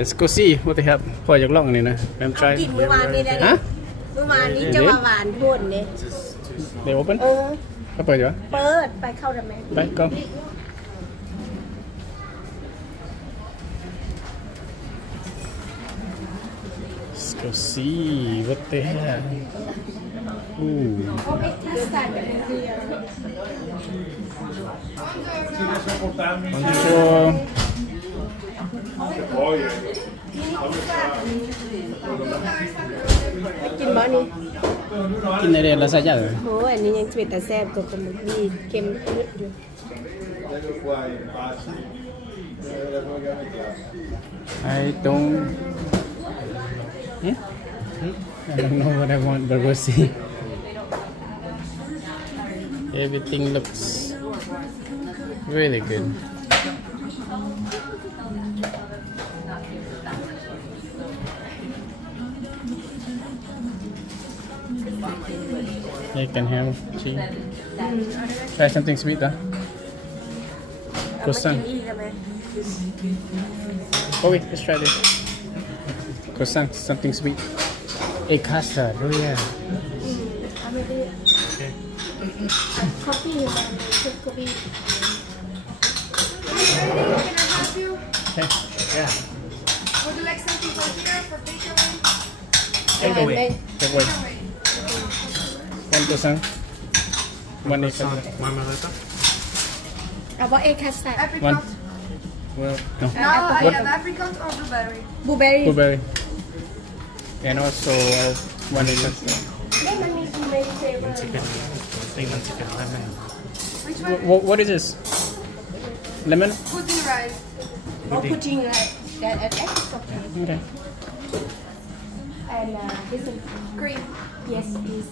Let's go see what they have พออยากลองนี่นะแอม try กินเมื่อวานนี้ได้ฮะเมื่อวานนี้จะมาหวานพ่นเนี่ย They open เขาเปิดอยู่ปะเปิดไปเข้าได้ไหมไป go Let's go see what they have Oohกินบ้านี่กินในเดือนละสักอย่างโอ้อันนี้ยังเป็นแต่แซ่บกว่าขนมดีเค็มนิดอยู่ I don't I don't know what I want but we'll see Everything looks really good You can have cheese. Try something sweet, huh? Croissant. Oh wait, let's try this. Croissant, something sweet. Egg custard, oh yeah. Okay. Coffee. Can I help you? Okay. Yeah. Would you like something for here for takeaway? Takeaway. Takeaway. One croissant. One egg custard. Marmalade. About egg custard. One. Apricot. Well, no. No, I have apricot or blueberry. Blueberry. Blueberry. And also one egg custard. One chicken. One chicken lemon. Which one? What is this? Lemon? Pudding rice. Or pudding like that at egg okay. Okay. And this is Cream. yes, please.